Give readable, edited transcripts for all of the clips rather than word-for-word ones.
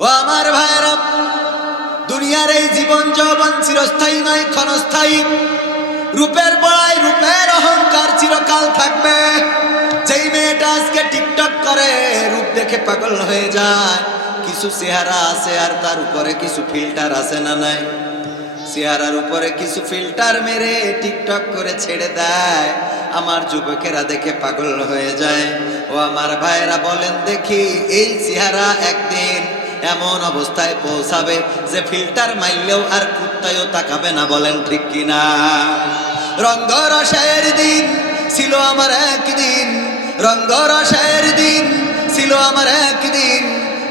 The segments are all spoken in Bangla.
ও আমার ভাইরা, দুনিয়ার এই জীবন যৌবন চিরস্থায়ী নয়, ক্ষণস্থায়ী। রূপের বড়াই, রূপের অহংকার চিরকাল থাকবে। যেই মেয়েটা আজকে টিকটক করে, রূপ দেখে পাগল হয়ে যায়, কিছু চেহারা আছে আর তার উপরে কিছু ফিল্টার আছে না নাই? চেহারার উপরে কিছু ফিল্টার মেরে টিকটক করে ছেড়ে দেয়, আমার যুবকেরা দেখে পাগল হয়ে যায়। ও আমার ভাইরা বলেন দেখি, এই চেহারা একদিন এমন অবস্থায় পৌঁছাবে যে ফিল্টার মারলেও আর কুত্তায়ও তাকাবে না, বলেন ঠিক কিনা? রঙ্গরসের দিন ছিল আমার একদিন, রঙ্গরসের দিন ছিল আমার একদিন,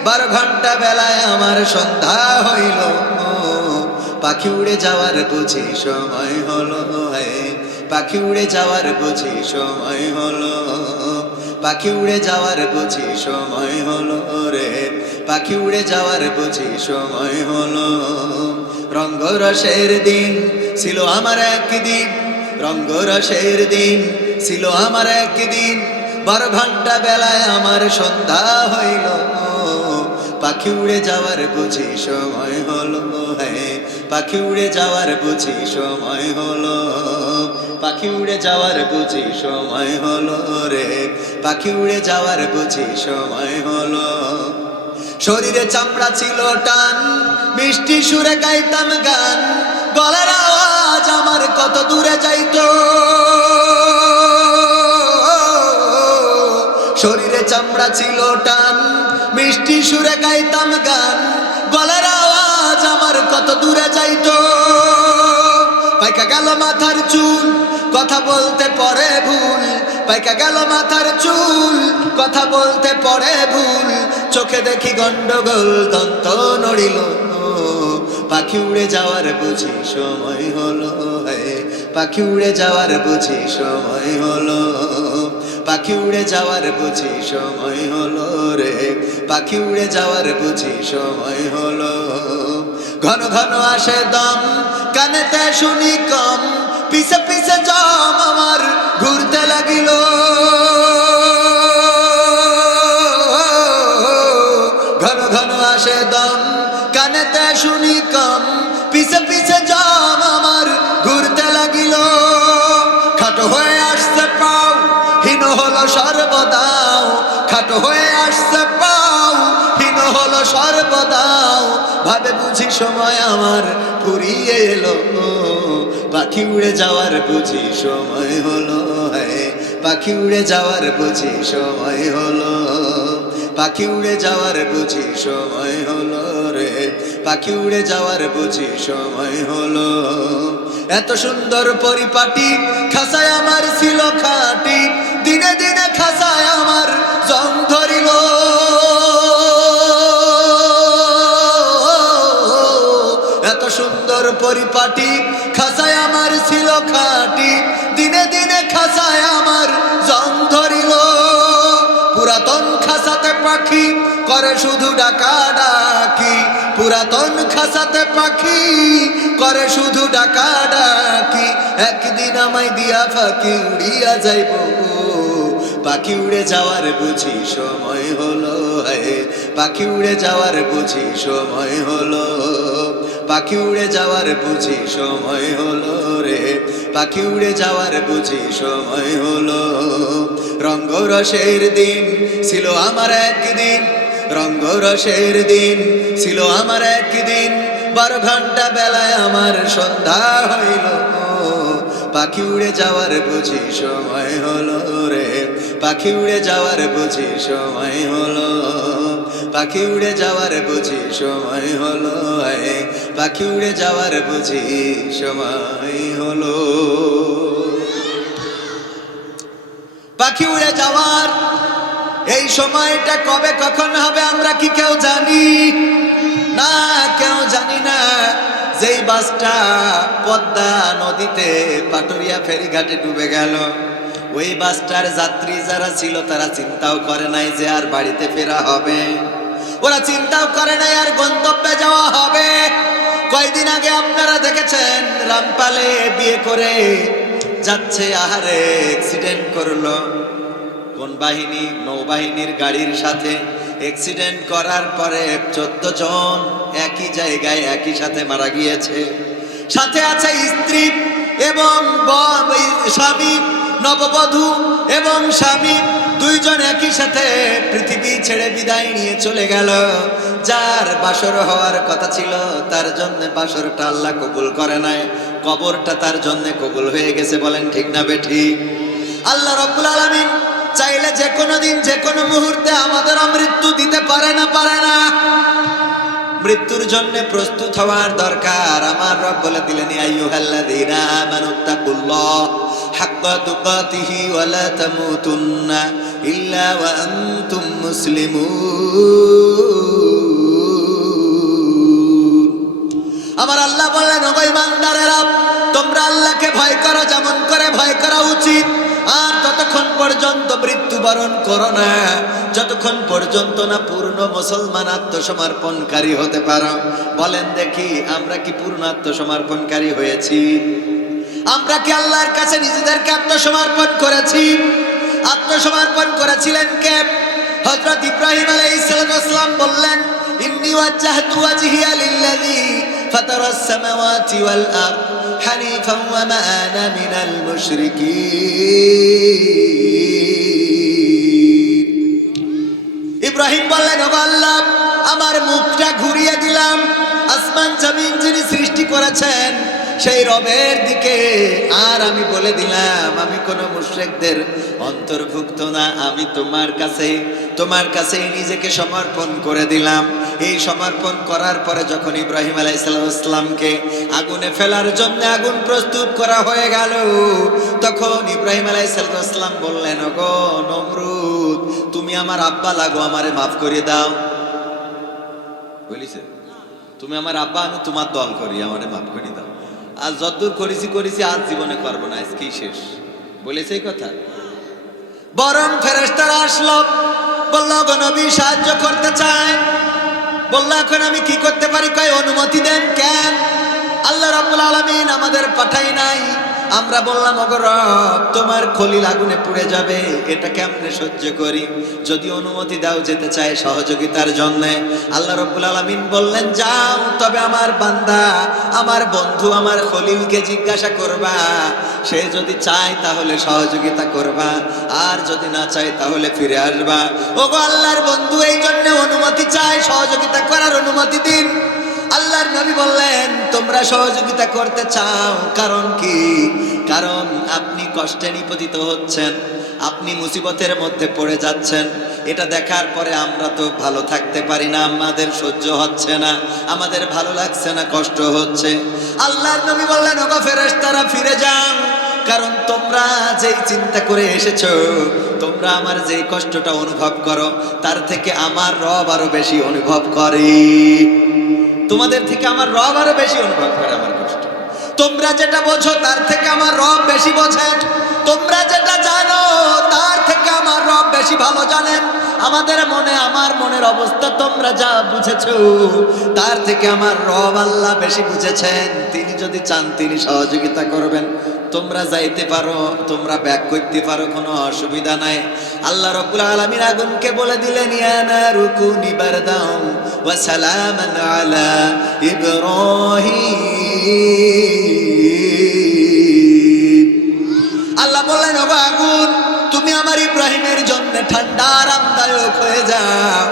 12 ঘন্টা বেলায় আমার সন্ধ্যা হইল, পাখি উড়ে যাওয়ার বুঝি সময় হলো, পাখি উড়ে যাওয়ার বুঝি সময় হলো, পাখি উড়ে যাওয়ার বুঝি সময় হলো রে, পাখি উড়ে যাওয়ার বুঝি সময় হলো। রঙ্গরসের দিন ছিল আমার একদিন, রঙ্গরসের দিন ছিল আমার একদিন, 12 ঘন্টা বেলায় আমার সন্ধ্যা হইল, পাখি উড়ে যাওয়ার বুঝি সময় হলো, পাখি উড়ে যাওয়ার বুঝি সময় হলো, পাখি উড়ে যাওয়ার বুঝি সময় হলো রে, পাখি উড়ে যাওয়ার বুঝি সময় হলো। শরীরে চামড়া ছিল টান, মিষ্টি সুরে গাইতাম গান, গলার আওয়াজ আমার কত দূরে যাইতো। শরীরে চামড়া ছিল টান, মিষ্টি সুরে গাইতাম গান, গলার আওয়াজ আমার কত দূরে যাইতো। পাইকা গেল মাথার চুল, কথা বলতে পরে ভুল, পাইকা গেল মাথার চুল, কথা বলতে পরে ভুল, চোখে দেখি গন্ডগোল, দন্ত নড়িল, পাখি উড়ে যাওয়ার বুঝি সময় হলো, পাখি উড়ে যাওয়ার বুঝি সময় হলো, পাখি উড়ে যাওয়ার বুঝি সময় হলো রে, পাখি উড়ে যাওয়ার বুঝি সময় হলো। ঘন ঘন আসে দম, কানেতে শুনি কম, পিছে পিছে জম আমার ঘুরতে লাগিল, ঘন ঘন আসে দম, কানেতে শুনি কম, পিছে পিছে জম আমার ঘুরতে লাগিল। খাটো হয়ে আসছে পাও, হীন হলো সর্বদাও, খাটো হয়ে আসছে পাও, হীন হলো সর্বদাও, ভাবে বুঝি সময় আমার ফুরিয়ে এলো, পাখি উড়ে যাওয়ার বুঝি সময় হলো, পাখি উড়ে যাওয়ার বুঝি সময় হলো, পাখি উড়ে যাওয়ার বুঝি সময় হলো রে, পাখি উড়ে যাওয়ার বুঝি সময় হলো। এত সুন্দর পরিপাটি খাসায় আমার ছিল খাটি, দিনে দিনে খাসায় আমার জং ধরিল, এত সুন্দর পরিপাটি খাসায় আমার ছিল খাটি, দিনে দিনে খাসায় আমার জং ধরিল। পুরাতন খাসাতে পাখি করে শুধু ডাকা ডাকি, পুরাতন খাসাতে পাখি করে শুধু ডাকা ডাকি, একদিন আমায় দিয়া ফাঁকি উড়িয়া যাইব, পাখি উড়ে যাওয়ার বুঝি সময় হলো, পাখি উড়ে যাওয়ার বুঝি সময় হলো, পাখি উড়ে যাওয়ার বুঝি সময় হলো রে, পাখি উড়ে যাওয়ার বুঝি সময় হলো। রঙ্গরসের দিন ছিল আমার একদিন, রঙ্গরসের দিন ছিল আমার একদিন, 12 ঘন্টা বেলায় আমার সন্ধ্যা হইল, পাখি উড়ে যাওয়ার বুঝি সময় হলো রে, পাখি উড়ে যাওয়ার বুঝি সময় হলো, পাখি উড়ে যাওয়ার বুঝি সময় হলো, পাখি উড়ে যাওয়ার বুঝি সময় হলো। পাখি উড়ে যাওয়ার এই সময়টা কবে কখন হবে আমরা কি কেউ জানি? না, কেউ জানি না। যেই বাসটা পদ্মা নদীতে পাটুরিয়া ফেরিঘাটে ডুবে গেল, ওই বাসটার যাত্রী যারা ছিল তারা চিন্তাও করে নাই যে আর বাড়িতে ফেরা হবে, ওরা চিন্তাও করে নাই আর গন্তব্যে যাওয়া হবে। কয়দিন আগে আপনারা দেখেছেন রামপালে বিয়ে করে যাচ্ছে, আহারে অ্যাক্সিডেন্ট করলো কোন বাহিনী? নৌবাহিনীর গাড়ির সাথে অ্যাক্সিডেন্ট করার পরে 14 জন একই জায়গায় একই সাথে মারা গিয়েছে। সাথে আছে স্ত্রী এবং স্বামী, নববধূ এবং স্বামী, দুইজন একই সাথে পৃথিবী ছেড়ে বিদায় নিয়ে চলে গেল। যার বাসর হওয়ার কথা ছিল তার জন্য বাসরটা আল্লাহ কবুল করে নাই, কবরটা তার জন্য কবুল হয়ে গেছে। বলেন ঠিক না বেঠিক? আল্লাহ রাব্বুল আলামিন চাইলে যে কোনো দিন যে কোনো মুহূর্তে আমাদের মৃত্যু দিতে পারে না, পারে না। মৃত্যুর জন্য প্রস্তুত হওয়ার দরকার। আমার রব বলে দিলেন, ইয়া আইয়ুহাল্লাযীনা আমানুত্তাকুল্লাহ হাক্কা তুকাতিহি ওয়া লা তামুতুন্না ইল্লা ওয়া আনতুম মুসলিমুন। আমার আল্লাহ বললেন, ওগো ঈমানদারেরা, তোমরা আল্লাহকে ভয় করো যেমন করে ভয় করা উচিত, আর ততক্ষণ পর্যন্ত মৃত্যুবরণ করো না যতক্ষণ পর্যন্ত না পূর্ণ মুসলমান আত্মসমর্পণকারী হতে পারো। বলেন দেখি, আমরা কি পূর্ণ আত্মসমর্পণকারী হয়েছি? আমরা কি আল্লাহর কাছে নিজেদেরকে আত্মসমর্পণ করেছি? আত্মসমর্পণ করেছিলেন কে? হযরত ইব্রাহিম আলাইহিস সালাম বললেন, ইন্নী ওয়াজ্জাহতু ওয়াজহিয়া লিল্লাযী ফাতারাস সামাওয়াতি ওয়াল আরদ হানিফান ওয়া মা আনা মিনাল মুশরিকিন। ইব্রাহিম বললেন, ওগো আল্লাহ, আমার মুখটা ঘুরিয়ে দিলাম আসমান জমিন যিনি সৃষ্টি করেছেন সেই রবের দিকে, আর আমি বলে দিলাম আমি কোনো মুশরিকদের অন্তর্ভুক্ত না। আমি তোমার কাছে নিজেকে সমর্পণ করে দিলাম। এই সমর্পণ করার পরে যখন ইব্রাহিম আলাইহিস সালামকে আগুনে ফেলার জন্য আগুন প্রস্তুত করা হয়ে গেল, তখন ইব্রাহিম আলাইহিস সালাম বললেন, ওগো নমরুদ, তুমি আমার আব্বা লাগো, আমারে মাফ করে দাও। বলিছে, তুমি আমার আব্বা, আমি তোমার দল করি, আমারে মাফ করে দাও। আজ যতদূর করেছি, আজ জীবনে করবো না, আজকেই শেষ। বলেছে এই কথা। বরং ফেরেশতারা আসলো, বলল, গো নবী সাহায্য করতে চায়। বলল, এখন আমি কি করতে পারি? কয়, অনুমতি দেন। কেন? আল্লাহ রাব্বুল আলামিন আমাদের পাঠাই নাই। আমরা বললাম, ওগো রব, তোমার খলিল আগুনে পুড়ে যাবে, এটা কেমনে সহ্য করি? যদি অনুমতি দাও, যেতে চাই সহযোগিতার জন্য। আল্লাহ রাব্বুল আলামিন বললেন, যাও, তবে আমার বান্দা, আমার বন্ধু, আমার খলিলকে জিজ্ঞাসা করবা, সে যদি চায় তাহলে সহযোগিতা করবা, আর যদি না চায় তাহলে ফিরে আসবা। ওগো আল্লাহর বন্ধু, এই জন্য অনুমতি চাই, সহযোগিতা করার অনুমতি দিন। আল্লাহর নবী বললেন, তোমরা সহযোগিতা করতে চাও, কারণ কি? কারণ আপনি কষ্টে নিপতিত হচ্ছেন, আপনি মুসিবতের মধ্যে পড়ে যাচ্ছেন। এটা দেখার পরে আমরা তো ভালো থাকতে পারি না, আমাদের সহ্য হচ্ছে না, আমাদের ভালো লাগছে না, কষ্ট হচ্ছে। আল্লাহর নবী বললেন, ওগো ফেরেশতারা, ফিরে যাও, কারণ তোমরা যেই চিন্তা করে এসেছো, তোমরা আমার যেই কষ্টটা অনুভব করো, তার থেকে আমার রব আরো বেশি অনুভব করে। তোমাদের থেকে আমার রব আরো বেশি অনুভব করে আমার কষ্ট। তোমরা যেটা বোঝো তার থেকে আমার রব বেশি বোঝেন। তোমরা যেটা জানো তার থেকে আমার রব বেশি ভালো জানেন। আমাদের মনে, আমার মনের অবস্থা তোমরা যা বুঝেছো তার থেকে আমার রব আল্লাহ বেশি বুঝেছেন। তিনি যদি চান তিনি সহযোগিতা করবেন। তোমরা যাইতে পারো, তোমরা ব্যাক করতে পারো, কোনো অসুবিধা নাই। আল্লাহ রাব্বুল আলামিন আগুনকে বলে দিলেন, ইয়া নারু কুনি বারদাও ওয়া সালামান আলা ইব্রাহিম। আল্লাহ বললেন, ওগো আগুন, তুমি আমার ইব্রাহিমের জন্য ঠান্ডা আরামদায়ক হয়ে যাও।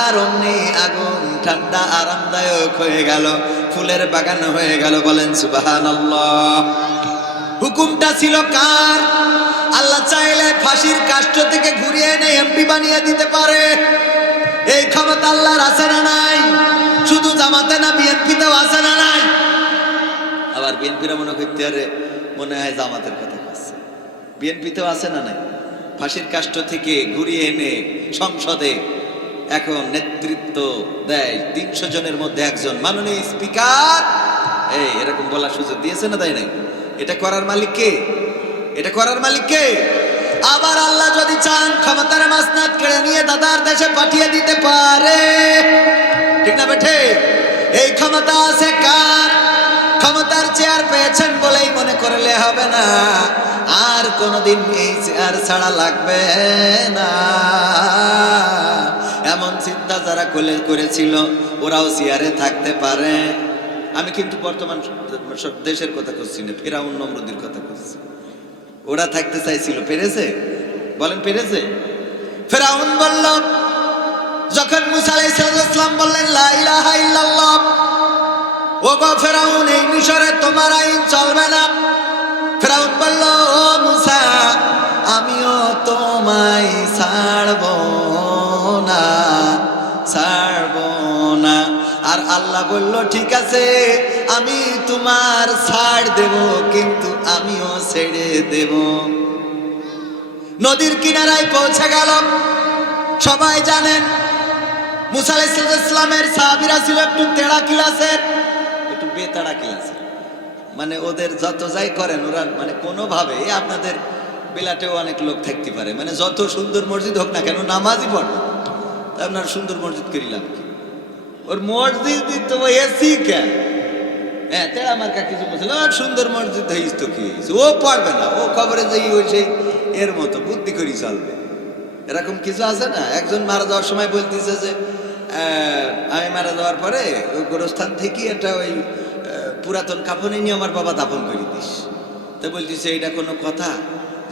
আর অমনি আগুন ঠান্ডা আরামদায়ক হয়ে গেল, ফুলের বাগান হয়ে গেল। বলেন সুবহানাল্লাহ। হুকুমটা ছিল কার? আল্লাহ চাইলে ফাঁসির কাষ্ঠ থেকে ঘুরিয়ে এনে এমপি বানিয়ে দিতে পারে। এই ক্ষমতা আল্লাহর আছে না নাই? শুধু জামাতে না, বিএনপিতেও আছে না নাই? আবার বিএনপিরা মনে করতে পারে মনে হয় জামাতের কথা বলছে। বিএনপিতেও আছে না নাই? ফাঁসির কাষ্ঠ থেকে ঘুরিয়ে এনে সংসদে এখন নেতৃত্ব দেয় 300 জনের মধ্যে একজন, মাননীয় স্পিকার। এই এরকম বলার সুযোগ দিয়েছে না, তাই নাই? এটা করার মালিক কে? এটা করার মালিক কে? আবার আল্লাহ যদি চান ক্ষমতার মাসনাদ কেড়ে নিয়ে দাদার দেশে পাঠিয়ে দিতে পারে। ঠিক না বেঠে? এই ক্ষমতা আছে কার? ক্ষমতার চেয়ার পেয়েছেন বলেই মনে করলে হবে না, আর কোনদিন এই চেয়ার ছাড়া লাগবে না। এমন চিন্তা যারা করেছিল ওরাও চেয়ারে থাকতে পারে। আমি কিন্তু বর্তমান দেশের কথা করছি না, ফিরআউন নমরুদের কথা করছি। ওরা থাকতে চাইছিল, পেরেছে? বলেন পেরেছে? ফিরআউন বলল, যখন মুসা আলাইহিস সালাম বললেন লা ইলাহা ইল্লাল্লাহ, ও গো ফিরআউন, এই মিশরে তোমার আইন চলবে না। ফিরআউন বলল, ও মুসা, আমিও তোমায় ছাড়ব না, ছাড়ব না। আর আল্লাহ বলল, ঠিক আছে, আমি তোমার ছাড় দেব, কিন্তু আমিও ছেড়ে দেব। নদীর কিনারায় পৌঁছে গেল। সবাই জানেন মুসা আলাইহিস সালামের সাহাবীরা ছিল একটু তেড়া ক্লাসের, একটু বেতাড়া ক্লাসের। মানে ওদের যত যাই করেন ওরা মানে কোনোভাবে, আপনাদের বিলাটেও অনেক লোক থাকতে পারে, মানে যত সুন্দর মসজিদ হোক না কেন, নামাজই পড়ে আপনার সুন্দর মসজিদ করিলাম কি, ওর মসজিদ দিত এসি কে, হ্যাঁ তেড়া মার্কা কিছু বলছিল, সুন্দর মসজিদ হইস তো কি হয়েছে, ও পড়বে না, ও খবরে যাই ওই সেই এর মতো বুদ্ধি করি চলবে। এরকম কিছু আছে না? একজন মারা যাওয়ার সময় বলতেছে যে আমি মারা যাওয়ার পরে ওই গোরস্থান থেকে একটা ওই পুরাতন কাফনে নিয়ে আমার বাবা দাফন করে দিস। তো বলতেছে এইটা কোনো কথা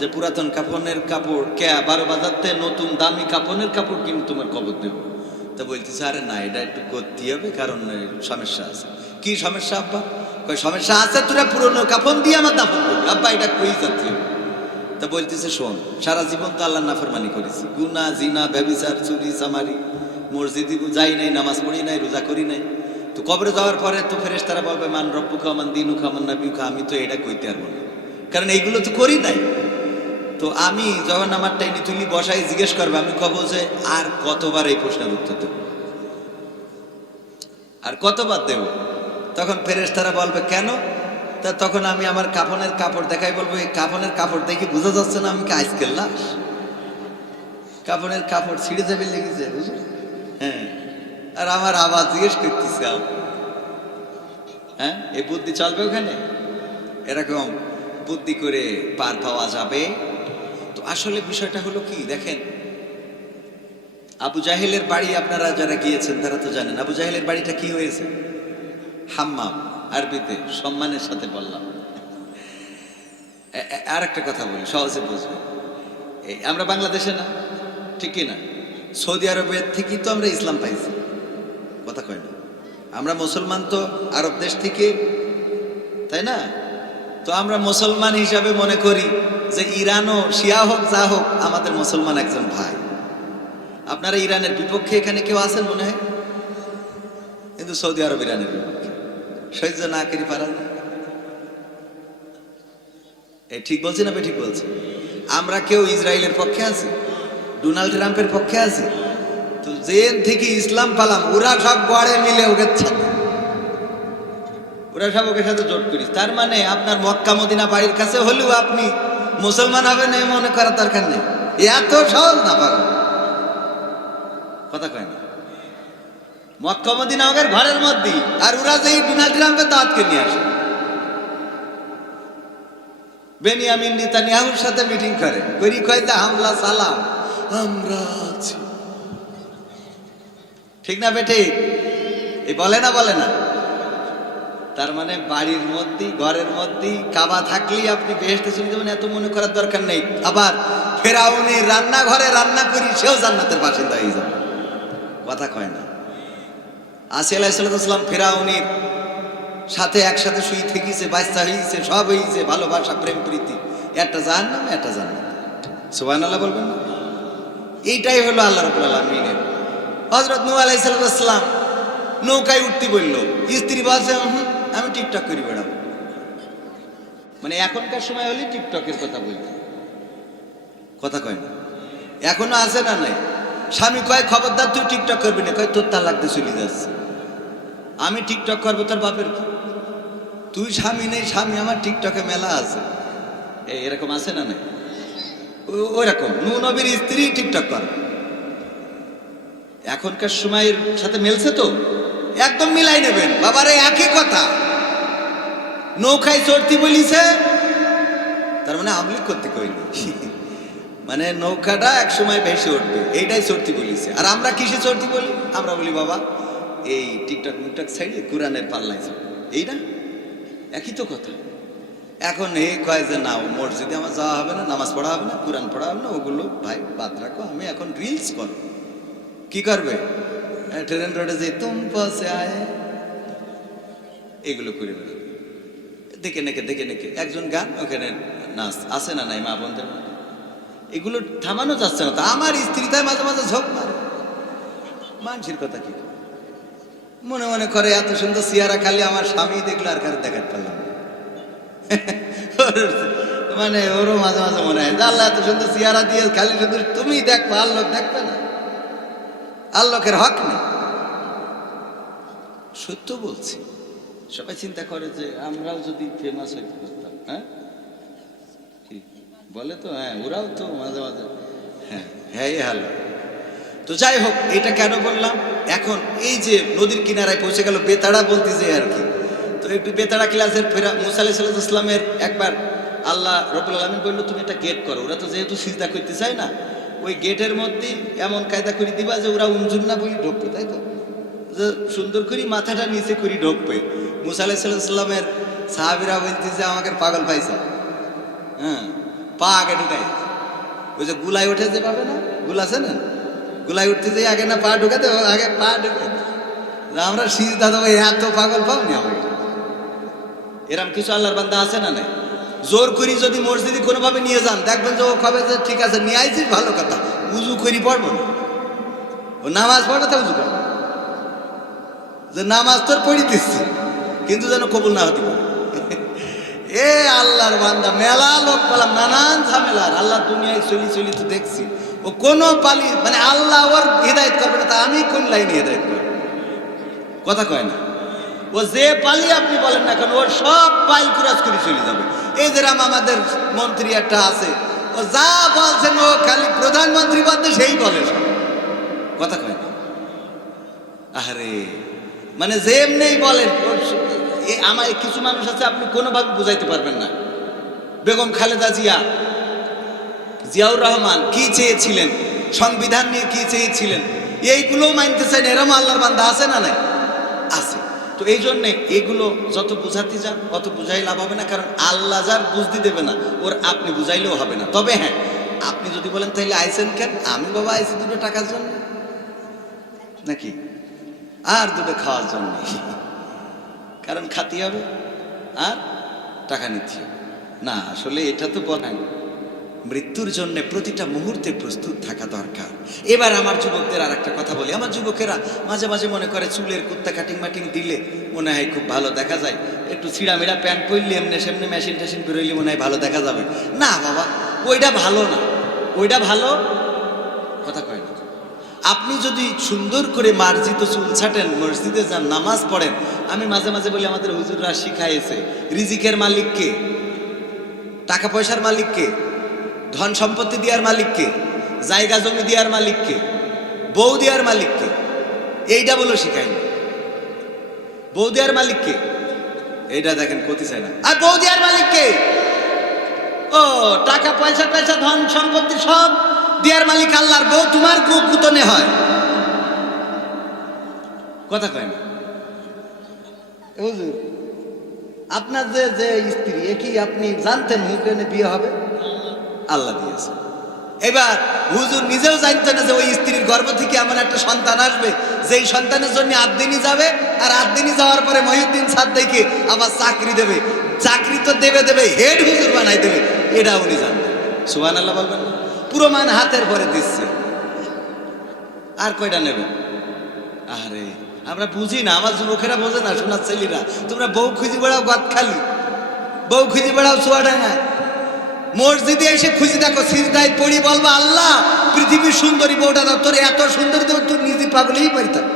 যে পুরাতন কাফনের কাপড় কে 12 বাজারতে নতুন দামি কাফনের কাপড় কিন্তু তোমার কবর দেব? তো বলতেছে আরে না, এটা একটু করতে হবে, কারণ সমস্যা আছে। কি সমস্যা আব্বা? কই সমস্যা আছে, তোরা পুরনো কাফন দিয়ে আমার দাফন করবি। আব্বা এটা কই যাচ্ছে? তা বলতেছে শোন, সারা জীবন তো আল্লাহর নাফরমানি করেছি, গুনাহ জিনা ব্যভিচার চুরি চামারি, মসজিদে যাই নাই, নামাজ পড়ি নাই, রোজা করি নাই। তো কবরে যাওয়ার পরে তো ফেরেশতারা বলবে মান রব্বুকা মান দীনুকা মান নাবিয়ুকা, আমি তো এটা কইতে পারবো না, কারণ এইগুলো তো করি নাই। তো আমি যখন আমার টাইনি তুলি বসাই জিজ্ঞেস করবে, আমি কব যে আর কতবার এই প্রশ্নের উত্তর দেব, আর কতবার দেব? তখন ফেরেশতারা বলবে কেন? তা তখন আমি আমার কাফনের কাপড় দেখাই, বলবো এই কাফনের কাপড় দেখে বোঝা যাচ্ছে না আমি কি আজকের লাশ? কাফনের কাপড় ছিঁড়ে যাবে লেগেছে, বুঝলি? হ্যাঁ, আর আমার আওয়াজ জিজ্ঞেস করতেছে, হ্যাঁ এই বুদ্ধি চলবে ওখানে? এরকম বুদ্ধি করে পার পাওয়া যাবে? তো আসলে বিষয়টা হলো কি দেখেন, আবু জাহেলের বাড়ি আপনারা যারা গিয়েছেন তারা তো জানেন আবু জাহেলের বাড়িটা কি হয়েছে। হাম্মাম, আরবিতে সম্মানের সাথে বললাম। আর একটা কথা বলি সহজে বুঝবেন, আমরা বাংলাদেশে না, ঠিক কিনা? সৌদি আরবের থেকেই তো আমরা ইসলাম পাইছি, কথা কয় না? আমরা মুসলমান তো আরব দেশ থেকে, তাই না? তো আমরা মুসলমান হিসাবে মনে করি যে ইরানও শিয়া হোক যা হোক আমাদের মুসলমান একজন ভাই। আপনারা ইরানের বিপক্ষে এখানে কেউ আছেন মনে হয়? কিন্তু সৌদি আরব ইরানের বিপক্ষে সহ্য না করি পারেন। এই ঠিক বলছি না? ঠিক বলছি? আমরা কেউ ইসরায়েলের পক্ষে আছি, ডোনাল্ড ট্রাম্পের পক্ষে আছি? তো জেন থেকে ইসলাম পালাম, ওরা সব গড়ে মিলে ওকে ছাড়ে, ওরা সব ওকে সাথে জোট করিস। তার মানে আপনার মক্কা মদিনা বাড়ির কাছে হলেও আপনি মুসলমান হবেন এই মনে করার দরকার নেই, এত সহজ না পাগল, কথা কয় না? মক্কা মদিনা ওদের ঘরের মধ্যেই, আর ওরা যে ডোনাল্ড ট্রাম্পের দাওয়াতকে নিয়ে আসে, বেনিয়ামিন নেতানিয়াহুর সাথে মিটিং করে, কয় যে হামলা সালাম আমরা আছি, ঠিক না বেঠে? এই বলে না, বলে না? তার মানে বাড়ির মধ্যেই ঘরের মধ্যেই কাবা থাকলেই আপনি বেহেশতে চলে যাবেন, এত মনে করার দরকার নেই। আবার ফেরাউনের রান্নাঘরে রান্না করি সেও জান্নাতের বাসিন্দা হয়ে যাবে, কথা কয় না? আসিয়া আলাইহিস সালাম ফেরাউনের সাথে একসাথে শুয়ে থেকেছে, বাচ্চা হয়েছে, সব হয়েছে, ভালোবাসা প্রেম প্রীতি, একটা জাহান্নাম একটা জান্নাত। সুবহানাল্লাহ বলবেন না? এইটাই হলো আল্লাহ রাব্বুল আলামিনের। হযরত নূহ আলাইহিস সালাম নৌকায় উঠতে বলল, স্ত্রী বলছে আমি টিকটক করি বেড়াবো। মানে এখনকার সময় হলে টিকটকের কথা বলতে, কথা কয় না? এখনো আছে না নাই? স্বামী কয় খবরদার তুই টিকটক করবি না, কয় তোর তালাক দিয়ে চলে যাচ্ছে, আমি টিকটক করবো তোর বাপের কি? তুই স্বামী নেই, স্বামী আমার টিকটকে মেলা আছে, এরকম আছে না নাই? ওই রকম নূহ নবীর স্ত্রী টিকটক করে। এখনকার সময়ের সাথে মিলছে তো? একদম মিলাই নেবেন বাবারে, একই কথা। নৌকায় চড়তি বলিছে, তার মানে আমলিক করতে কইনি, মানে নৌকাটা এক সময় ভেসে উঠবে, এইটাই চড়তি বলিছে। আর আমরা কিসে চড়তি বলি? আমরা বলি বাবা এই টিকটক মুকটক সাইডে কোরআনের পাল্লাই চল, এই না একই তো কথা। এখন এই কয় যে না মসজিদে আমার যাওয়া হবে না, নামাজ পড়া হবে না, কোরআন পড়া হবে না, ওগুলো ভাই বাদ রাখো, আমি এখন রিলস করো। কি করবে? ট্রেন রোডে যে তুম পাশে আয় এগুলো করে বেড়াবে, দেখে নেকে একজন গান, ওখানে নাচ আছে না নাই মা বোনদের, এগুলো থামানো যাচ্ছে না। তা আমার স্ত্রী তাই মাঝে মাঝে ঝোঁক মারে, মানুষের কথা কি মনে মনে করে এত সুন্দর চেহারা খালি আমার স্বামী দেখলো আর কারো দেখাতে পারলাম না। মানে ওরও মাঝে মাঝে মনে হয় আল্লাহ এত সুন্দর চেহারা দিয়ে খালি শুধু তুমি দেখবা, আর লোক দেখবে না, আর লোকের হক নেই। সত্য বলছি, সবাই চিন্তা করে যে আমরাও যদি ফেমাস হইতে পারতাম। হ্যাঁ বলে তো, হ্যাঁ ওরাও তো মাঝে মাঝে হ্যাঁ হালো। তো যাই হোক, এটা কেন বললাম? এখন এই যে নদীর কিনারায় পৌঁছে গেল, বেতাড়া বলতেছে আর কি। তো একটু বেতাড়া ক্লাসের ফেরা মুসা আলাইহিস সালামের একবার আল্লাহ রাব্বুল আলামিন বলল তুমি একটা গেট করো। ওরা তো যেহেতু সিজদা করতে চায় না, ওই গেটের মধ্যে এমন কায়দা করে দিবা যে ওরা উঞ্জুর না বলি ঢুকবে, তাই তো, যে সুন্দর করে মাথাটা নিচে করে ঢুকবে। মুসা আলাইহিস সালামের সাহাবীরা বলতেছে আমাকে পাগল পাইছে, হ্যাঁ পা আগে ঢুকাই, ওই যে গুলায় ওঠে যে পাবে না, গুল আছে না, গুলায় উঠতে যে আগে না পা ঢুকাতে, আগে পা ঢুকাতে। আমরা সিজদা দেবো, এত পাগল পাওনি আমাকে। এরম কিছু আল্লাহর বান্দা আছে না নাই? জোর করি যদি মসজিদে কোনোভাবে নিয়ে যান, দেখবেন যে ও কবে যে ঠিক আছে নিয়ে আইছিস ভালো কথা, উজু করি পড়বো না, ও নামাজ পড়বে তা উজু করবো, যে নামাজ তোর পড়ি দিচ্ছি কিন্তু যেন কবুল না হতে পারে। এ আল্লাহর বান্দা, মেলা লোক পেলাম নানান ঝামেলার, আল্লাহ দুনিয়ায় চলি তো দেখছি ও কোনো পালি মানে আল্লাহ ওর হিদায়ত করবে না, তা আমি কোন লাইনে হিদায়ত করবো? কথা কয় না। ও যে পালি আপনি বলেন না কেন, ওর সব পাইল কুরাজ করে চলে যাবে। এই যেরাম আমাদের মন্ত্রী একটা আছে, ও যা বলছেন ও খালি প্রধানমন্ত্রী বলতে সেই বলে সব, কথা কয় না। আরে মানে যে এমনি বলেন, আমার কিছু মানুষ আছে আপনি কোনোভাবে বুঝাইতে পারবেন না। বেগম খালেদা জিয়া, জিয়াউর রহমান কি চেয়েছিলেন, সংবিধান নিয়ে কি চেয়েছিলেন, এইগুলোও মানতে চান। এরম আল্লাহর বান্দা আছে না নাই? আছে। তো এই জন্যে এগুলো যত বুঝাতে যান অত বুঝাই লাভ হবে না, কারণ আল্লাহ যার বুঝতে দেবে না ওর আপনি বুঝাইলেও হবে না। তবে হ্যাঁ, আপনি যদি বলেন তাইলে আইসেন কেন, আমি বাবা আইসি দুটো টাকার জন্য নাকি আর দুটো খাওয়ার জন্য, কারণ খাতি হবে আর টাকা নিতে হবে না। আসলে এটা তো বলেন মৃত্যুর জন্য প্রতিটা মুহূর্তে প্রস্তুত থাকা দরকার। এবার আমার যুবকদের আর একটা কথা বলি, আমার যুবকেরা মাঝে মাঝে মনে করে চুলের কুত্তা কাটিং মাটিং দিলে মনে হয় খুব ভালো দেখা যায়, একটু ছিঁড়ামিড়া প্যান্ট পরলে এমনি সেমনি মেশিন টেশিন বেরোইলে মনে হয় ভালো দেখা যাবে। না বাবা, ওইটা ভালো না, ওইটা ভালো কথা কয় না। আপনি যদি সুন্দর করে মার্জিত চুল ছাটেন, মসজিদে যান, নামাজ পড়েন। আমি মাঝে মাঝে বলি আমাদের হুজুররা শিখাইছে রিজিকের মালিককে, টাকা পয়সার মালিককে, ধন সম্পত্তি দেওয়ার মালিককে, জায়গা জমি দেওয়ার মালিককে, বউ দেওয়ার মালিককে, এইটা বলো শিখাইনি। বউ দেওয়ার মালিককে এইটা দেখেন ক্ষতি চাই না। আর বউ দেওয়ার মালিককে, ও টাকা পয়সা পয়সা ধন সম্পত্তি সব দেওয়ার মালিক আল্লাহর। বউ তোমার কুতনে হয়, কথা কয় না। হুজুর আপনার যে যে স্ত্রী, এ কি আপনি জানতেন হুকেনে বিয়ে হবে? আল্লাহ দিয়েছে। এবার হুজুর নিজেও জানতেন না যে ওই স্ত্রীর গর্ভ থেকে এমন একটা সন্তান আসবে যেই সন্তানের জন্য 8 দিনই যাবে, আর 8 দিনই যাওয়ার পরে মহিউদ্দিন সাদ্দাইকে আবার চাকরি দেবে। চাকরি তো দেবে হেড হুজুর বানাই দেবে, এটা উনি জানতেন। সুবহানাল্লাহ বলবেন না? পুরো মান হাতের পরে দিচ্ছে, আর কয়টা নেবে? আরে আমরা বুঝি না, আমার যুবকেরা বোঝে না, সোনার ছেলেরা। তোমরা বউ খুঁজে বেড়াও গাতখালি, বউ খুঁজে বেড়াও চুয়াডাঙ্গায়, মসজিদে এসে খুঁজে দেখো সিজদায় পড়ি বলবা আল্লাহ পৃথিবীর সুন্দরী বউটা দাও, তোর এত সুন্দরী দেব তোর নিজে পাগলেই পারিতাম।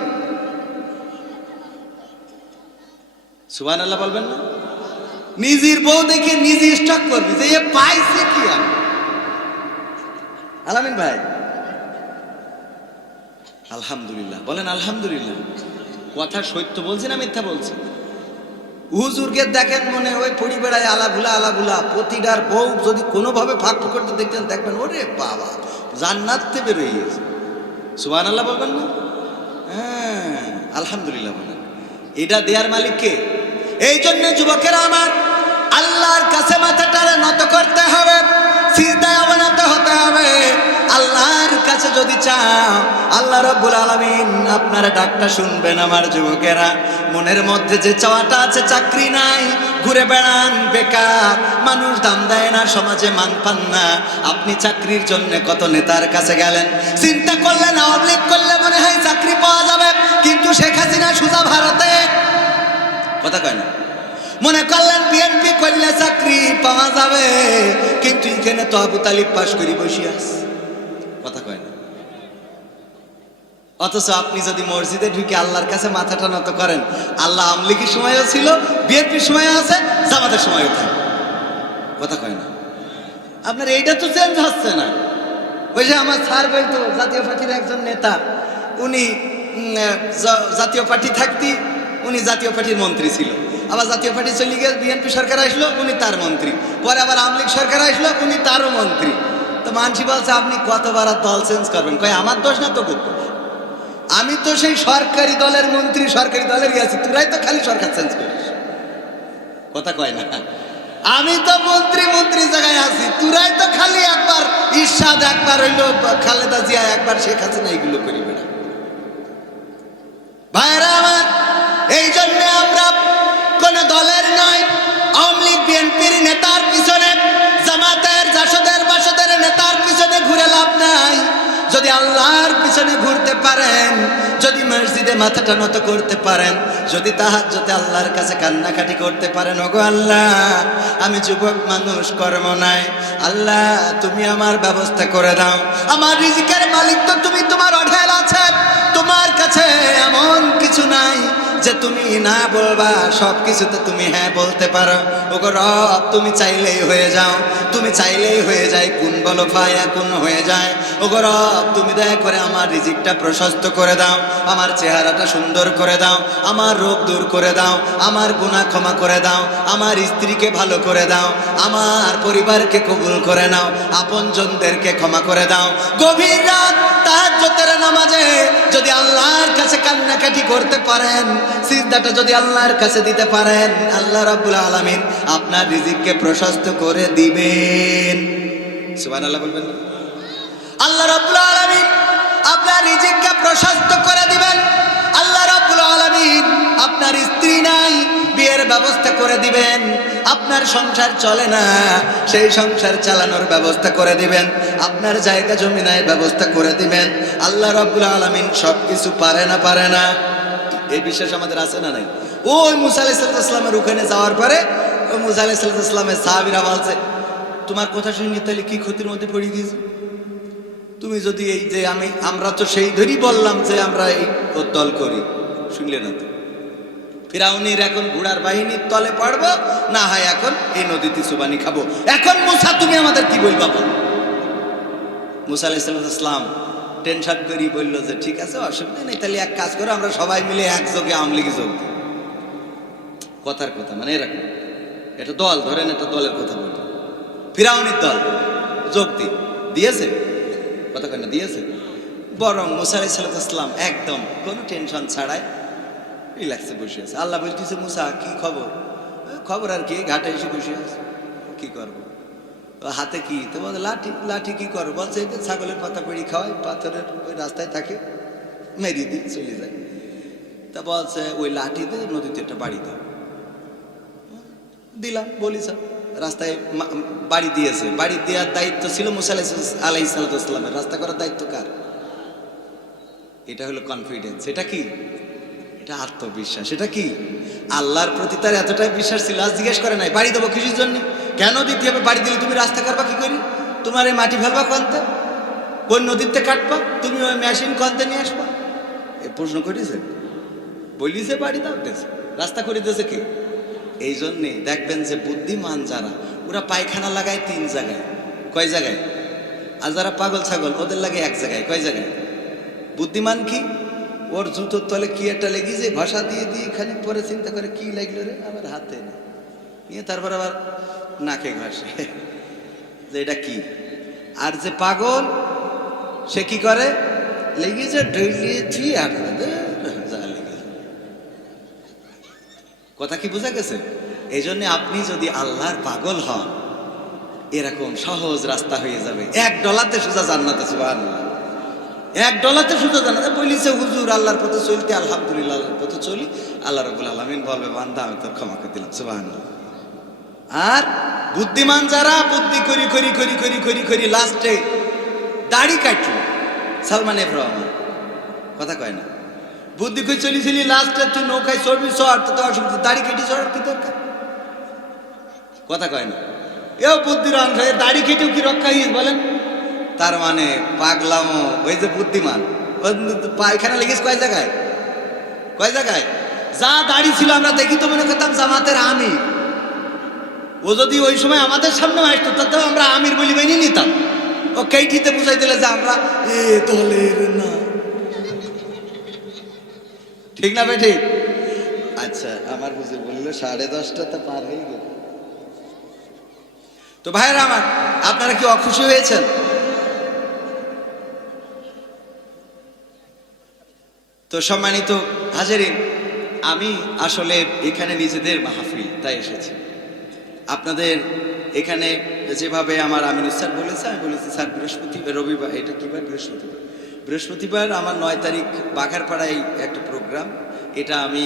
সুবহানাল্লাহ বলবেন না? নিজের বউ দেখে নিজে স্টক করবি যে এ পাইছে কি। আলামিন ভাই আলহামদুলিল্লাহ বলেন, আলহামদুলিল্লাহ। কথা সত্য বলছি না মিথ্যা বলছি? হুজুরকে দেখেন মনে ওই পড়ি বেড়ায় আলাগুলা প্রতিটার বউ যদি কোনোভাবে ফাঁক করতে দেখতেন দেখবেন ওরে বাবা জান্নাতে বেরোয় গেছে। সুবহানাল্লাহ বলবেন না? হ্যাঁ, আলহামদুলিল্লাহ বলেন। এটা দেয়ার মালিক কে? এই জন্য যুবকেরা আমার, আল্লাহর কাছে মাথাটা নত করতে হবে, সিজদায় অবনত হতে হবে। আল্লাহর কাছে যদি চাও, আল্লাহ রাব্বুল আলামিন আপনার ডাকটা শুনবেন। আমার যুবকেরা, মনের মধ্যে যে চাওয়াটা আছে, চাকরি নাই, ঘুরে বেড়ান বেকার, মানুষ দাম দেয় না, সমাজে মান পান না, আপনি চাকরির জন্য কত নেতার কাছে গেলেন, চিন্তা করলেন আওয়ামী লীগ করলে মনে হয় চাকরি পাওয়া যাবে, কিন্তু শেখ হাসিনা সুজা ভারতে, কথা কয় না। মনে করলেন বিএনপি করলে চাকরি পাওয়া যাবে, কিন্তু এখানে তো আবু তালিব পাশ করি বসে আছে, কথা কয় না। অথচ আপনি যদি মসজিদে ঢুকে আল্লাহর কাছে মাথাটা নত করেন, আল্লাহ আওয়ামী লীগের সময়ও ছিল, বিএনপির সময়ও আছে, জামাতের সময়ও থাকে, কথা কয় না। আপনার এইটা তো চেঞ্জ হচ্ছে না। ওই যে আমার স্যার বলতো, জাতীয় পার্টির একজন নেতা, উনি জাতীয় পার্টি থাকতি উনি জাতীয় পার্টির মন্ত্রী ছিল, আবার জাতীয় পার্টি চলে গেল, বিএনপি সরকার আসলো, উনি তার মন্ত্রী, পরে আবার আওয়ামী লীগ সরকার আসলো, উনি তারও মন্ত্রী। তো মানসি বলছে আপনি কতবার দল চেঞ্জ করবেন? কয় আমার দোষ না তো করতো, আমি তো সেই সরকারি দলের মন্ত্রী, সরকারি দলেরই আছি, তোরাই তো খালি সরকার চেঞ্জ করিস, কথা কয় না। আমি তো মন্ত্রী জায়গায় আছি, তোরাই তো খালি একবার ইরশাদ, একবার হইলো খালেদা জিয়া, একবার শেখ হাসিনা, এইগুলো করি বেড়া। ভাইরা আমার, এই জন্য আমরা কোন দলের নয়, আওয়ামী লীগ বিএনপির নেতার পিছনে, জামাতের জাসদের বাসদের নেতার পিছনে ঘুরে লাভ নাই। যদি আল্লাহর পিছনে ঘুরতে পারেন, যদি মসজিদে মাথাটা নত করতে পারেন, যদি তাহাজ্জুদে আল্লাহর কাছে কান্নাকাটি করতে পারেন, ওগো আল্লাহ আমি যুবক মানুষ, কর্ম নাই, আল্লাহ তুমি আমার ব্যবস্থা করে দাও, আমার রিজিকের মালিক তো তুমি, তোমার অঢেল আছে, তোমার কাছে এমন কিছু নাই যে তুমি না বলবা, সব কিছুতে তুমি হ্যাঁ বলতে পারো। ওগো রব, তুমি চাইলেই হয়ে যাও, তুমি চাইলেই হয়ে যায়, কোন বলো ফায়া কোন হয়ে যায়। ওগো রব, তুমি দয়া করে আমার রিজিকটা প্রশস্ত করে দাও, আমার চেহারাটা সুন্দর করে দাও, আমার রোগ দূর করে দাও, আমার গুনাহ ক্ষমা করে দাও, আমার স্ত্রীকে ভালো করে দাও, আমার পরিবারকে কবুল করে নাও, আপনজনদেরকে ক্ষমা করে দাও। গভীর রাত তাহাজ্জুদের নামাজে যদি আল্লাহর কাছে কান্নাকাটি করতে পারেন, সিজদাটা যদি আল্লাহর কাছে দিতে পারেন, আল্লাহ রাব্বুল আলামিন আপনার রিজিককে প্রশস্ত করে দিবেন। সুবহানাল্লাহ বলবেন না? আল্লাহ রাব্বুল আলামিন আপনার রিজিককে প্রশস্ত করে দিবেন। আল্লাহ রাব্বুল আলামিন আপনার স্ত্রী নাই, বিয়ের ব্যবস্থা করে দিবেন। আপনার সংসার চলে না, সেই সংসার চালানোর ব্যবস্থা করে দিবেন। আপনার জায়গা জমি নাই, ব্যবস্থা করে দিবেন। আল্লাহ রাব্বুল আলামিন সবকিছু পারে না, পারে না? এই বিশ্বাস আমাদের আছে না নাই? ওই মুসা আলাইহিস সালামের ওখানে যাওয়ার পরে ওই মুসা আলাইহিস সালামের সাহাবীরা বলছে, তোমার কথা শুনি তাহলে কি ক্ষতির মধ্যে পড়ে গিয়েছে? তুমি যদি এই যে আমরা তো সেই ধরেই বললাম যে আমরা এই দল করি, শুনলে না তো? ফিরাউনের এখন ঘোড়ার বাহিনীর তলে পড়বো, না হয় এখন এই নদীতে চুবানি খাবো। এখন মুসা তুমি আমাদের কি বলবা বল? মুসা আলাইহিস সালাম টেনশন করি বলল যে ঠিক আছে, অসুবিধা নেই, তাহলে এক কাজ করো, আমরা সবাই মিলে একযোগে আওয়ামী লীগে যোগ দিই। কথার কথা মানে এরকম, এটা দল ধরেন, এটা দলের কথা বলি, ফিরাউনের দল যোগ দিয়েছে, কথা কেন দিয়েছে? বরং মুসা আলাইহিস সালাম একদম কোনো টেনশন ছাড়াই রিল্যাক্সে বসে আছে। আল্লাহ বলতেছে, মুসা কি খবর? খবর আর কি, ঘাটে এসে বসে আছে, কি করবো? হাতে কি? তো বলছে লাঠি। লাঠি কি করবো? বলছে এই ছাগলের পাতা পেড়ি খাওয়াই, পাথরের ওই রাস্তায় থাকে, মেরি দিয়ে চলে যায়। তা বলছে ওই লাঠিতে নদীতে একটা বাড়ি দাও। দিলাম, বলি স্যার, রাস্তায় বাড়ি দিয়েছে। বাড়ি দেওয়ার দায়িত্ব ছিল মুসা আলাইহিস সালামের, রাস্তা করার দায়িত্ব কার? এটা হলো কনফিডেন্স। এটা কি? এটা আত্মবিশ্বাস। এটা কি? আল্লাহর প্রতি তার এতটাই বিশ্বাস ছিল, আজ জিজ্ঞেস করে নাই বাড়ি দেবো কিছুর জন্য, কেন দিতে হবে? বাড়ি দিলে তুমি রাস্তা করবা কি করি? তোমার এই মাটি ফেলবা কনতে, কোন নদীতে কাটবা, তুমি ওই মেশিন কনতে নিয়ে আসবা? এই প্রশ্ন করেছে, বলিছে বাড়ি দাও, রাস্তা করে দিয়েছে কে? এই জন্যে দেখবেন যে বুদ্ধিমান যারা, ওরা পায়খানা লাগায় 3 জায়গায়। কয় জায়গায়? আর যারা পাগল ছাগল ওদের লাগে 1 জায়গায়। কয় জায়গায়? বুদ্ধিমান কি? ওর জুতোর তলে কি একটা লেগেছে, ঘষা দিয়ে দিয়ে খানিক পরে চিন্তা করে কি লাগলো রে আমার হাতে, নিয়ে তারপর আবার নাকে ঘষে যে এটা কি। আর যে পাগল সে কি করে, লেগেছে ডইলিয়ে থুই আর যা লেগেছে। কথা কি বোঝা গেছে? এই জন্য আপনি যদি আল্লাহর পাগল হন, এরকম সহজ রাস্তা হয়ে যাবে, $1 সোজা জান্নাতে। সুবহানাল্লাহ, $1 সোজা জান্নাতে। বলিছে হুজুর আল্লাহর পথে চলতে, আলহামদুলিল্লাহ আল্লাহর পথে চলি, আল্লাহ রাব্বুল আলামিন বলবে বান্দা আমি তোর ক্ষমা করে দিলাম। সুবহানাল্লাহ। আর বুদ্ধিমান যারা বুদ্ধি করি করি করি করি করি করি লাস্টে দাড়ি কাটলো, সালমান এফ রহমান কথা কয় না, বুদ্ধি করে চলি চলি লাস্টে তুই নৌকায় চড়বি, চড় তো অসুবিধা, দাড়ি কেটে চড়ার কি দরকার, কথা কয় না। এও বুদ্ধির অংশ, দাড়ি কেটেও কি রক্ষা হইস বলেন? তার মানে পাগলামো, ওই যে বুদ্ধিমান পায়খানা লেগেছে কয় জায়গায়, কয় জায়গায়। যা দাড়ি ছিল আমরা দেখি তো মনে করতাম জামাতের আমির, ও যদি ওই সময় আমাদের সামনে আসতো তাতেও আমরা আমির বলি মেনে নিতাম। ও কেইটিতে বুঝাই দিলে যে আমরা এ দলের না, ঠিক না ভাই? ঠিক। আচ্ছা, আমার হুজুর বললো 10:30 তো পার হয়ে গেল। তো ভাইয়েরা আমার, আপনারা কি অখুশি হয়েছেন? তো সম্মানিত হাজারিন, আমি আসলে এখানে নিজেদের মাহফিল তাই এসেছি। আপনাদের এখানে যেভাবে আমার আমিনুল স্যার বলেছে, আমি বলেছি স্যার বৃহস্পতিবার, রবিবার, এটা কি বার? বৃহস্পতিবার। বৃহস্পতিবার আমার 9 তারিখ বাঘারপাড়ায় একটা প্রোগ্রাম, এটা আমি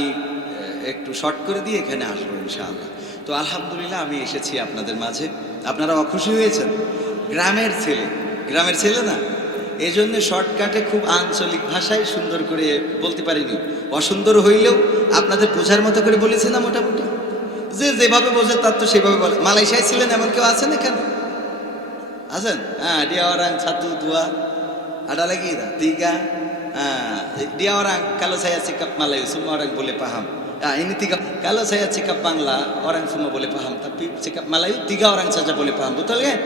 একটু শর্ট করে দিয়ে এখানে আসবো ইনশাআল্লাহ। তো আলহামদুলিল্লাহ আমি এসেছি আপনাদের মাঝে। আপনারা অখুশি হয়েছেন? গ্রামের ছেলে, গ্রামের ছেলে না, এই জন্য শর্টকাটে খুব আঞ্চলিক ভাষায় সুন্দর করে বলতে পারিনি। অসুন্দর হইলেও আপনাদের বোঝার মতো করে বলেছি না মোটামুটি, যে যেভাবে বোঝে তার তো সেভাবে বলে। মালয়েশিয়ায় ছিলেন এমন কেউ আছেন এখানে? আছেন? হ্যাঁ, dia orang 1, 2 ada lagi dah 3. Dia orang kalau saya cakap Melayu semua orang boleh paham. Ini 3. Kalau saya cakap Bangla orang semua boleh paham, tapi cakap Melayu 3 orang saja boleh paham, betul kan?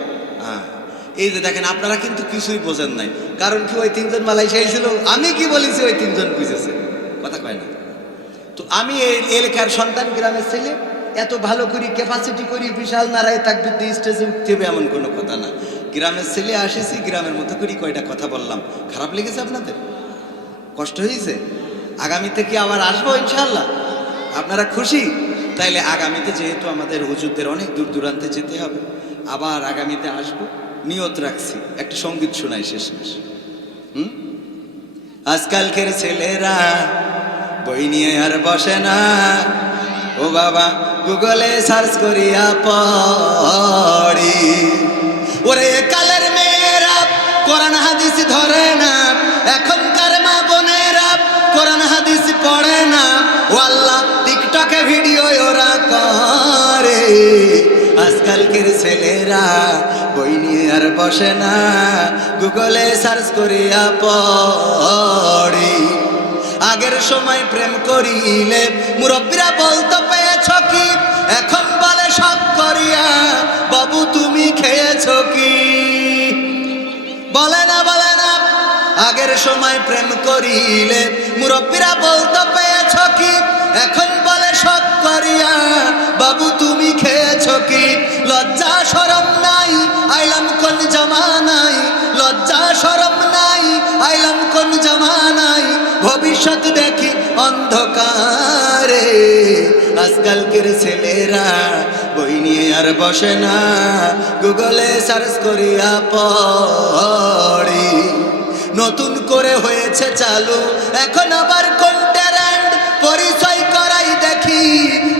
এই যে দেখেন, আপনারা কিন্তু কিছুই বোঝেন নাই। কারণ কি, ওই 3 জন মালয়েশিয়ায় ছিল, আমি কি বলেছি ওই 3 জন বুঝেছে, কথা কয় না। তো আমি এই এলাকার সন্তান, গ্রামের ছেলে, এত ভালো করি ক্যাপাসিটি করি, বিশাল নারায় তাকবীর দিয়ে স্টেজে উঠতে হবে এমন কোনো কথা না। গ্রামের ছেলে আসেছি, গ্রামের মতো করি কয়টা কথা বললাম। খারাপ লেগেছে আপনাদের? কষ্ট হয়েছে? আগামীতে কি আবার আসবো ইনশাআল্লাহ? আপনারা খুশি? তাইলে আগামীতে যেহেতু আমাদের হুজুরদের অনেক দূর দূরান্তে যেতে হবে, আবার আগামীতে আসবো, নিয়ত রাখছি। একটা সঙ্গীত শোনাই শেষমেশ। আজকালকের ছেলেরা বই নিয়ে আর বসে না, ও বাবা গুগলে সার্চ করিয়া পড়ি। ওরে কালের মেয়েরা কোরআন হাদিস ধরে না, এখনকার মা বোনেরা কোরআন হাদিস পড়ে না, ও আল্লাহ টিকটকে ভিডিও ওরা করে। আজকালকের ছেলেরা বই নিয়ে আর বসে না, গুগলে সার্চ করিয়া পড়ি। আগের সময় প্রেম করিলে মুরব্বীরা বলতো পেয়েছ কি, এখন বলে সব করিয়া বাবু তুমি খেয়েছ কি? বলে না, বলে না। আগের সময় প্রেম করিলে মুরব্বীরা বলতো পেয়েছ কি, এখন বলে সব করিয়া বাবু তুমি খেয়েছ কি? লজ্জা শরম নাই, আইলাম কোন জামানায়, লজ্জা শরম নাই, আইলাম কোন জামানায়, ভবিষ্যৎ দেখি অন্ধকারে। আজকালকের ছেলেরা বই নিয়ে আর বসে না, গুগলে সার্চ করিয়া পড়ি। নতুন করে হয়েছে চালু এখন আবার কোন ট্যালেন্ট, পরিচয় করাই দেখি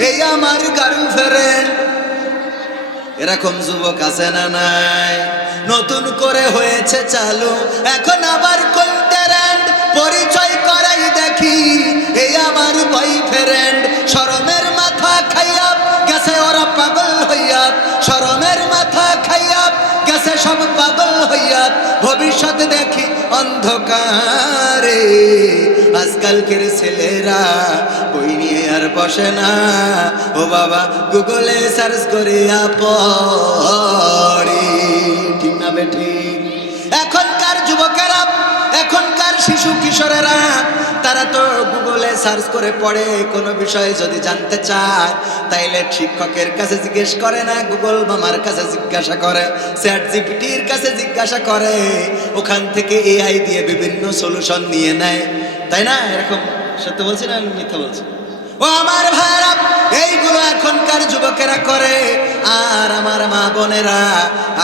এই আমার গার্লফ্রেন্ড। এরকম যুবক আছে না নাই? নতুন করে হয়েছে চালু এখন আবার কোন ট্যালেন্ট, পরিচয় করাই দেখি এই আমার বয়ফ্রেন্ড। শরমের মাথা খাইয়া গেছে ওরা পাগল হইয়া, শরমের মাথা খাইয়া গেছে সব পাগল হইয়া, ভবিষ্যৎ দেখি অন্ধকারে। আজকালকের ছেলেরা বই নিয়ে আর বসে না, ও বাবা গুগলে সার্চ করিয়া পড়ি। ঠিক না বেঠি? এখনকার যুবকেরা, এখনকার শিশু কিশোরেরা তারা তো গুগলে সার্চ করে পড়ে, কোনো বিষয়ে যদি জানতে চায় তাইলে শিক্ষকের কাছে জিজ্ঞেস করে না, গুগল মামার কাছে জিজ্ঞাসা করে, চ্যাট জিপিটির কাছে জিজ্ঞাসা করে, ওখান থেকে এআই দিয়ে বিভিন্ন সলিউশন নিয়ে নেয়, তাই না? এরকম সত্য বলছি না মিথ্যা বলছি? ও আমার ভাইরা, এইগুলো এখনকার যুবকেরা করে। আর আমার মা বোনেরা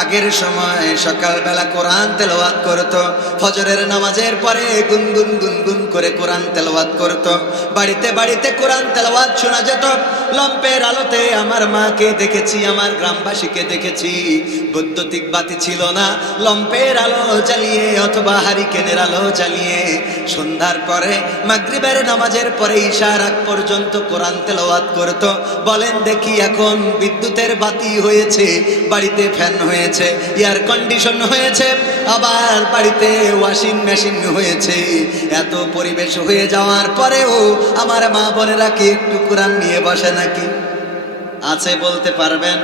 আগের সময় সকালবেলা কোরআন তেলাওয়াত করত, ফজরের নামাজের পরে গুনগুন গুনগুন করে কোরআন তেলাওয়াত করত, বাড়িতে বাড়িতে কোরআন তেলাওয়াত শোনা যেত। লম্পের আলোতে আমার মাকে দেখেছি, আমার গ্রামবাসীকে দেখেছি, বৈদ্যুতিক বাতি ছিল না, লম্পের আলো জ্বালিয়ে অথবা হারিকেনের আলো জ্বালিয়ে সন্ধ্যার পরে মাগরিবের নামাজের পরে ইশার আগ পর্যন্ত কোরআন তেলাওয়াত করত। বলেন দেখি, এখন বিদ্যুতের বাতি হয়েছে, বাড়িতে ফ্যান হয়েছে, এয়ার কন্ডিশন হয়েছে, আবার বাড়িতে ওয়াশিং মেশিন হয়েছে, এত পরিবেশ হয়ে যাওয়ার পরেও আমার মা বোনেরা কি একটু কোরআন নিয়ে বসে নাকি? আছে বলতে পারবেন?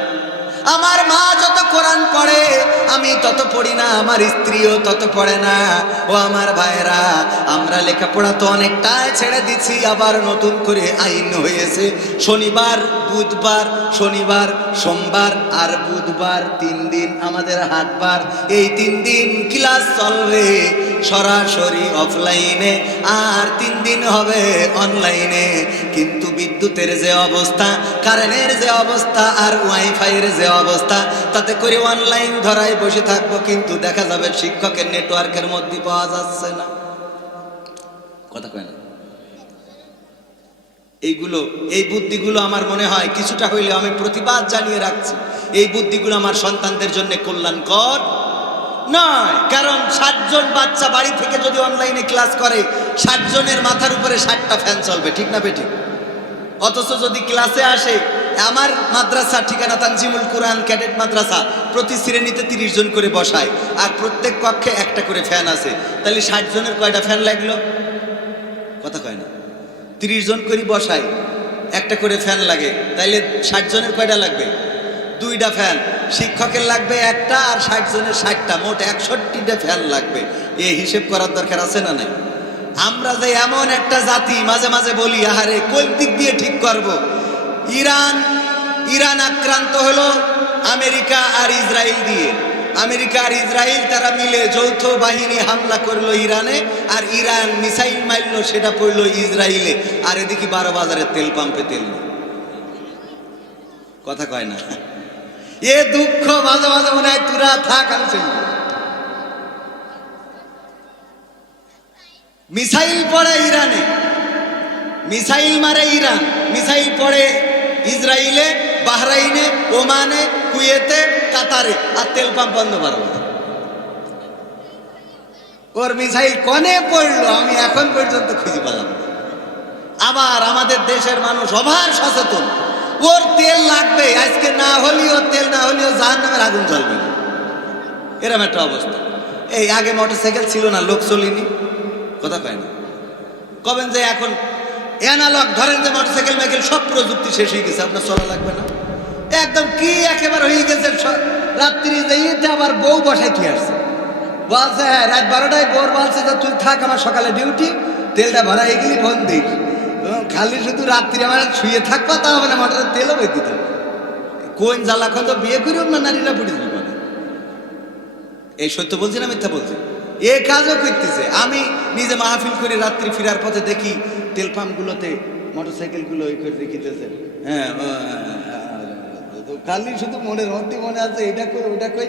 আমার মা যত কোরআন পড়ে আমি তত পড়ি না, আমার স্ত্রীও তত পড়ে না। ও আমার ভাইরা, আমরা লেখাপড়া তো অনেকটাই ছেড়ে দিচ্ছি, আবার নতুন করে আইন হয়েছে শনিবার বুধবার, শনিবার সোমবার আর বুধবার 3 দিন আমাদের হাটবার, এই 3 দিন ক্লাস চলবে সরাসরি অফলাইনে, আর 3 দিন হবে অনলাইনে। কিন্তু বিদ্যুতের যে অবস্থা, কারেন্টের যে অবস্থা, আর ওয়াইফাইয়ের যে অবস্থা, তাতে করে অনলাইন ধরায় বসে থাকবো, কিন্তু দেখা যাবে শিক্ষকের নেটওয়ার্কের মধ্যে পাওয়া যাচ্ছে না। কথা কয় না? এই বুদ্ধিগুলো আমার মনে হয় কিছুটা হইলেও আমি প্রতিবাদ জানিয়ে রাখছি, এই বুদ্ধিগুলো আমার সন্তানদের জন্য কল্যাণকর নয়। কারণ 60 জন বাচ্চা বাড়ি থেকে যদি অনলাইনে ক্লাস করে, 60 জনের মাথার উপরে 60টা ফ্যান চলবে, ঠিক না বেঠিক? অথচ যদি ক্লাসে আসে, আমার মাদ্রাসা ঠিকানা তানজিমুল কোরআন ক্যাডেট মাদ্রাসা, প্রতি শ্রেণীতে 30 জন করে বসায়, আর প্রত্যেক কক্ষে একটা করে ফ্যান আছে, তাহলে 60 জনের কয়টা ফ্যান লাগলো? কথা কয় না? 30 জন করে বসায়, একটা করে ফ্যান লাগে, তাইলে 60 জনের কয়টা লাগবে? 2টা ফ্যান। শিক্ষকের লাগবে একটা, আর 60 জনের 60টা, মোট 61টা ফ্যান লাগবে। এই হিসেব করার দরকার আছে না নাই? আমরা যে এমন একটা জাতি, মাঝে মাঝে বলি, আহারে কোন দিক দিয়ে ঠিক করব? ইরান আক্রান্ত হলো আমেরিকা আর ইসরায়েল দিয়ে। আমেরিকা আর ইসরায়েল তারা মিলে যৌথ বাহিনী হামলা করলো ইরানে, আর ইরান মিসাইল মারলো, সেটা পড়লো ইসরায়েলে, আর এদিকে 12 বাজারের তেল পাম্পে তেল নেই। কথা কয় না? এ দুঃখ মাঝে মাঝে মনে হয় তোরা থাক, আমি চলব। মিসাইল পড়ে ইরানে, মিসাইল মারে ইরান, মিসাইল পড়ে ইসরায়েলে, বাহরাইনে, ওমানে, কুয়েতে, কাতারে, আর তেল পাম্প বন্ধ করা। ওর মিসাইল কনে পড়লো আমি এখন পর্যন্ত খুঁজে পেলাম। আবার আমাদের দেশের মানুষ অভার সচেতন, ওর তেল লাগবে, আজকে না হলেও তেল না হলেও জাহান্নামের আগুন জ্বলবে না, এরকম একটা অবস্থা। এই আগে মোটরসাইকেল ছিল না, লোক চলিনি। কথা কয় না? কবেন যে এখন অ্যানালগ, ধরেন যে মোটরসাইকেল মাইকেল সব প্রযুক্তি শেষ হয়ে গেছে, আপনার চলা লাগবে না, একদম কি একেবারে হয়ে গেছে। রাত্রি যে আবার বউ বসাই কি আসছে, বলছে হ্যাঁ রাত 12টায় বউর বলছে যে তুই থাক, আমার সকালে ডিউটি, তেলটা ভরা হয়ে গেলি ফোন দিস। খালি শুধু রাত্রি আমার শুয়ে থাকবা, তা হবে না, মোটরের তেলও বের দিতে হবে। কোন জ্বালা তো বিয়ে করিও না, নারীরা পড়ে যাবে। এই সত্য বলছি না মিথ্যা বলছি? এ কাজও করতেছে। আমি নিজে মাহফিল করে রাত্রি ফিরার পথে দেখি তেল পাম্পগুলোতে মোটরসাইকেলগুলো ওই করে রেখেতেছে। হ্যাঁ, খালি শুধু মনের মধ্যে মনে আছে, এটা করে ওটা কই।